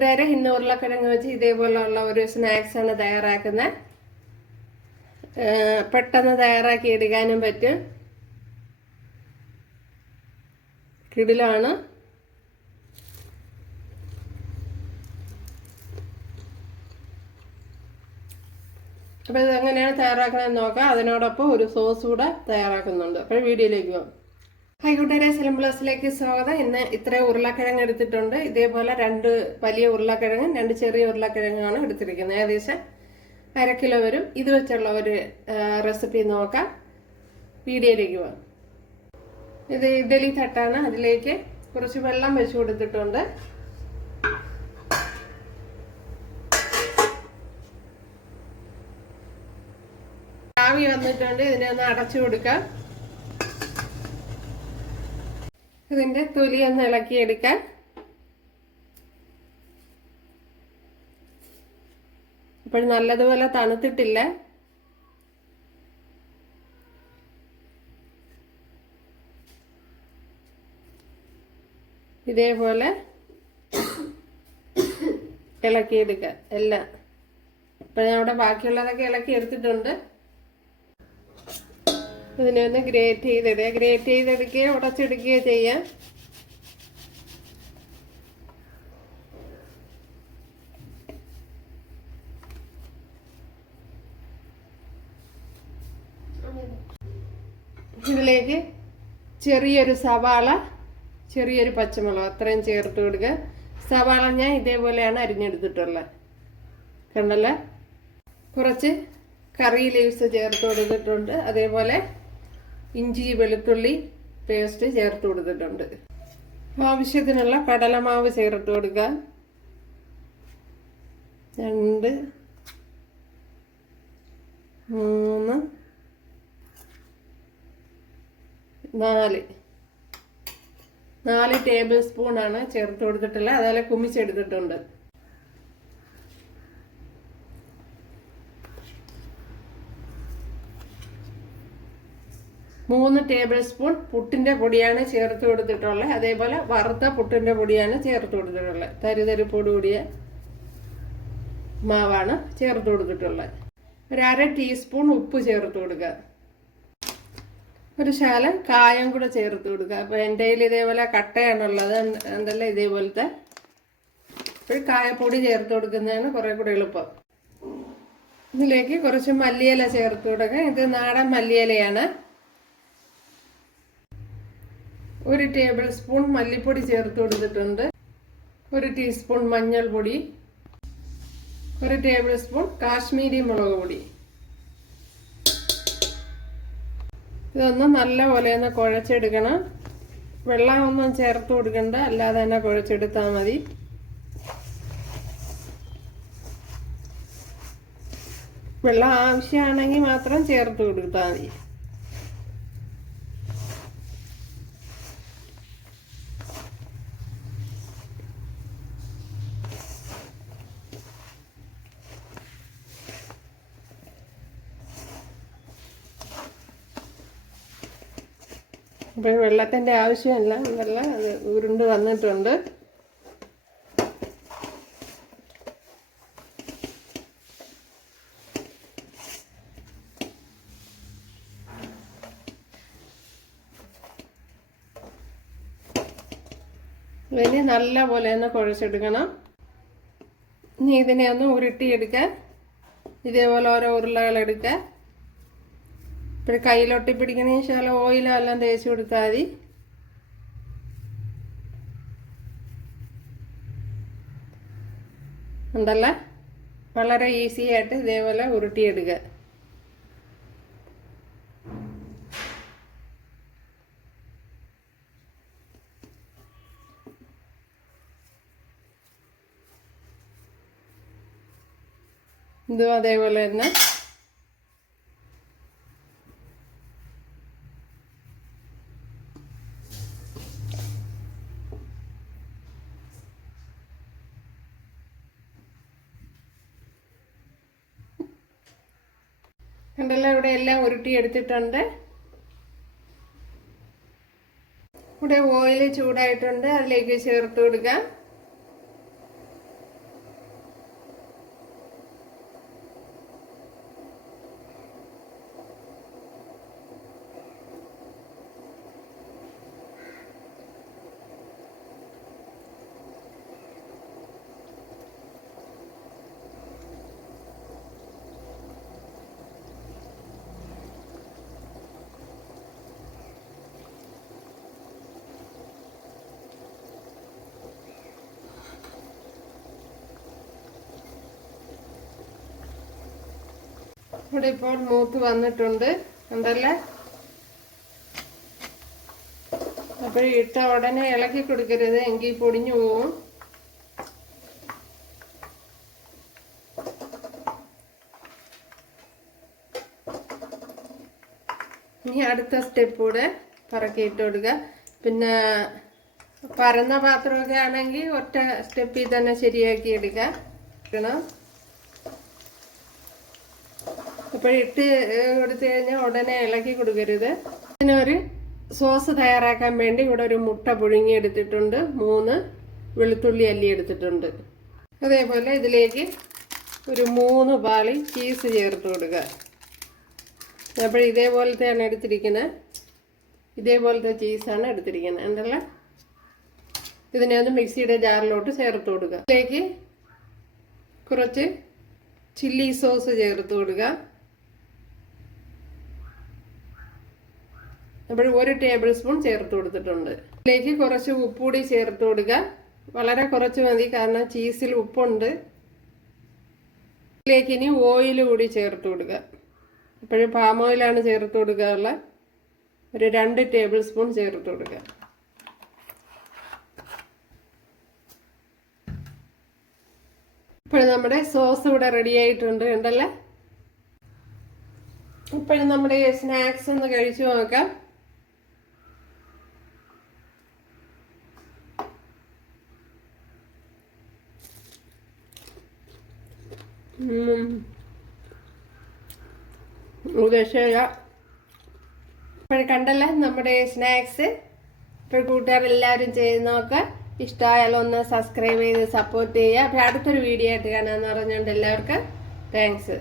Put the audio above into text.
കൂട്ടുകാരെ, ഇന്ന് ഉരുളക്കിഴങ്ങ് വെച്ച് ഇതേപോലെയുള്ള ഒരു സ്നാക്സാണ് തയ്യാറാക്കുന്നത്. പെട്ടെന്ന് തയ്യാറാക്കി എടുക്കാനും പറ്റും. കിടിലാണ്. അപ്പോൾ ഇതെങ്ങനെയാണ് തയ്യാറാക്കണമെന്ന് നോക്കാം. അതിനോടൊപ്പം ഒരു സോസ് കൂടെ തയ്യാറാക്കുന്നുണ്ട്. അപ്പോൾ വീഡിയോയിലേക്ക് പോകാം. ഹായ് കൂട്ടുകാരെ, സെലം പ്ലസിലേക്ക് സ്വാഗതം. ഇന്ന് ഇത്രയും ഉരുളക്കിഴങ്ങ് എടുത്തിട്ടുണ്ട്. ഇതേപോലെ 2 വലിയ ഉരുളക്കിഴങ്ങും 2 ചെറിയ ഉരുളക്കിഴങ്ങാണ് എടുത്തിരിക്കുന്നത്. ഏകദേശം 1/2 കിലോ വരും. ഇത് വെച്ചുള്ള ഒരു റെസിപ്പി നോക്കാം. വീഡിയോയിലേക്ക് പോകാം. ഇത് ഇഡ്ഡലി തട്ടാണ്. അതിലേക്ക് കുറച്ച് വെള്ളം വെച്ച് കൊടുത്തിട്ടുണ്ട്. ആവി വന്നിട്ടുണ്ട്. ഇതിനെ ഒന്ന് അടച്ചു കൊടുക്കാം. ഇതിന്റെ തൊലി ഒന്ന് ഇളക്കിയെടുക്കാം. അപ്പോൾ നല്ലതുപോലെ തണുത്തിട്ടില്ല. ഇതേപോലെ ഇളക്കിയെടുക്കാം എല്ലാം. ഇപ്പം ഞാൻ ഇവിടെ ബാക്കിയുള്ളതൊക്കെ ഇളക്കി എടുത്തിട്ടുണ്ട്. ഇതിനെ ഒന്ന് ഗ്രേറ്റ് ചെയ്തെടുക്കുകയോ ഉടച്ചെടുക്കുകയോ ചെയ്യാം. ഇതിലേക്ക് ചെറിയൊരു സവാള, ചെറിയൊരു പച്ചമുളക് അത്രയും ചേർത്ത് കൊടുക്കുക. സവാള ഞാൻ ഇതേപോലെയാണ് അരിഞ്ഞെടുത്തിട്ടുള്ളത്, കണ്ടല്ലോ. കുറച്ച് കറി ലീവ്സ് ചേർത്ത് കൊടുത്തിട്ടുണ്ട്. അതേപോലെ ഇഞ്ചി വെളുത്തുള്ളി പേസ്റ്റ് ചേർത്ത് കൊടുത്തിട്ടുണ്ട്. ആവശ്യത്തിനുള്ള കടലമാവ് ചേർത്ത് കൊടുക്കുക. 2 3 4 ടേബിൾ സ്പൂണാണ് ചേർത്ത് കൊടുത്തിട്ടുള്ളത്. അതുപോലെ കുമിച്ചെടുത്തിട്ടുണ്ട്. 3 ടേബിൾ സ്പൂൺ പുട്ടിന്റെ പൊടിയാണ് ചേർത്ത് കൊടുത്തിട്ടുള്ളത്. അതേപോലെ വറുത്ത പുട്ടിന്റെ പൊടിയാണ് ചേർത്ത് കൊടുത്തിട്ടുള്ളത്. തരിതരിപ്പോട് കൂടിയ മാവാണ് ചേർത്ത് കൊടുത്തിട്ടുള്ളത്. 1/2 ടീസ്പൂൺ ഉപ്പ് ചേർത്ത് കൊടുക്കുക. ഒരു ശകലം കായം കൂടെ ചേർത്ത് കൊടുക്കുക. അപ്പോൾ എൻ്റെ കയ്യിൽ ഇതേപോലെ കട്ടയാണുള്ളത്, എന്തല്ല ഇതേപോലത്തെ. ഒരു കായപ്പൊടി ചേർത്ത് കൊടുക്കുന്നതാണ് കുറേ കൂടെ എളുപ്പം. ഇതിലേക്ക് കുറച്ച് മല്ലിയില ചേർത്ത് കൊടുക്കുക. ഇത് നാടൻ മല്ലിയിലയാണ്. 1 ടേബിൾ സ്പൂൺ മല്ലിപ്പൊടി ചേർത്ത് കൊടുത്തിട്ടുണ്ട്. 1 ടീസ്പൂൺ മഞ്ഞൾപ്പൊടി, 1 ടേബിൾ സ്പൂൺ കാശ്മീരി മുളക് പൊടി. ഇതൊന്ന് നല്ലപോലെ ഒന്ന് കുഴച്ചെടുക്കണം. വെള്ളമൊന്നും ചേർത്ത് കൊടുക്കണ്ട, അല്ലാതെ തന്നെ കുഴച്ചെടുത്താൽ മതി. വെള്ളം ആവശ്യമാണെങ്കിൽ മാത്രം ചേർത്ത് കൊടുത്താൽ മതി. അപ്പോൾ വെള്ളത്തിൻ്റെ ആവശ്യമില്ല, വെള്ളം അത് ഉരുണ്ട് വന്നിട്ടുണ്ട്. ഇനി നല്ല പോലെ ഒന്ന് കുഴച്ചെടുക്കണം. ഇനി ഇതിനെ ഒന്ന് ഉരുട്ടിയെടുക്കുക. ഇതേപോലെ ഓരോ ഉരുളകളെടുക്കുക. ഇപ്പോൾ കയ്യിലൊട്ടി പിടിക്കണതിന് ശേഷം ഓയിലോ എല്ലാം തേച്ച് കൊടുത്താൽ മതി. ഉണ്ടല്ലോ, വളരെ ഈസി ആയിട്ട് ഇതേപോലെ ഉരുട്ടിയെടുക്കുക. ഇതും അതേപോലെ തന്നെ. കണ്ടല്ലോ, ഇവിടെ എല്ലാം ഉരുട്ടി എടുത്തിട്ടുണ്ട്. ഇവിടെ ഓയിൽ ചൂടായിട്ടുണ്ട്, അതിലേക്ക് ചേർത്ത് കൊടുക്കാം. ഇവിടെ ഇപ്പോൾ മൂത്ത് വന്നിട്ടുണ്ട്, ഉണ്ടല്ലേ. അപ്പോൾ ഇട്ട ഉടനെ ഇളക്കി കൊടുക്കരുത്, എങ്കിൽ പൊടിഞ്ഞു പോവും. ഇനി അടുത്ത സ്റ്റെപ്പ് കൂടെ പറക്കിയിട്ട് കൊടുക്കുക. പിന്നെ പരന്ന പാത്രമൊക്കെ ആണെങ്കിൽ ഒറ്റ സ്റ്റെപ്പിൽ തന്നെ ശരിയാക്കി എടുക്കണം. അപ്പോൾ ഇട്ട് കൊടുത്തു കഴിഞ്ഞാൽ ഉടനെ ഇളക്കി കൊടുക്കരുത്. ഇതിനൊരു സോസ് തയ്യാറാക്കാൻ വേണ്ടി ഇവിടെ ഒരു മുട്ട പുഴുങ്ങി എടുത്തിട്ടുണ്ട്, 3 വെളുത്തുള്ളി അല്ലി എടുത്തിട്ടുണ്ട്. അതേപോലെ ഇതിലേക്ക് ഒരു 3 പാളി ചീസ് ചേർത്ത് കൊടുക്കുക. അപ്പോൾ ഇതേപോലത്തെയാണ് എടുത്തിരിക്കുന്നത്, ഇതേപോലത്തെ ചീസാണ് എടുത്തിരിക്കുന്നത്, ഉണ്ടല്ലോ. ഇതിനെ ഒന്ന് മിക്സിയുടെ ജാറിലോട്ട് ചേർത്ത് കൊടുക്കുക. ഇതിലേക്ക് കുറച്ച് ചില്ലി സോസ് ചേർത്ത് കൊടുക്കുക. അപ്പോൾ 1 ടേബിൾ സ്പൂൺ ചേർത്ത് കൊടുത്തിട്ടുണ്ട്. ഇതിലേക്ക് കുറച്ച് ഉപ്പുകൂടി ചേർത്ത് കൊടുക്കുക. വളരെ കുറച്ച് മതി, കാരണം ചീസിൽ ഉപ്പുണ്ട്. ഇതിലേക്ക് ഇനി ഓയിൽ കൂടി ചേർത്ത് കൊടുക്കുക. അപ്പോഴും പാം ഓയിലാണ് ചേർത്ത് കൊടുക്കാറുള്ള, ഒരു 2 ടേബിൾ സ്പൂൺ ചേർത്ത് കൊടുക്കുക. ഇപ്പോഴും നമ്മുടെ സോസ് ഇവിടെ റെഡി ആയിട്ടുണ്ട്, ഉണ്ടല്ലേ. ഇപ്പോഴും നമ്മുടെ സ്നാക്സ് ഒന്ന് കഴിച്ചു നോക്കാം. രക്ഷയില്ല. ഇപ്പോൾ കണ്ടല്ലേ നമ്മുടെ സ്നാക്സ്. ഇപ്പോൾ കൂട്ടുകാരെല്ലാവരും ചെയ്ത് നോക്കുക. ഇഷ്ടമായാലും ഒന്ന് സബ്സ്ക്രൈബ് ചെയ്ത് സപ്പോർട്ട് ചെയ്യുക. അപ്പോൾ അടുത്തൊരു വീഡിയോ ആയിട്ട് കാണാമെന്ന് പറഞ്ഞുകൊണ്ട് എല്ലാവർക്കും താങ്ക്സ്.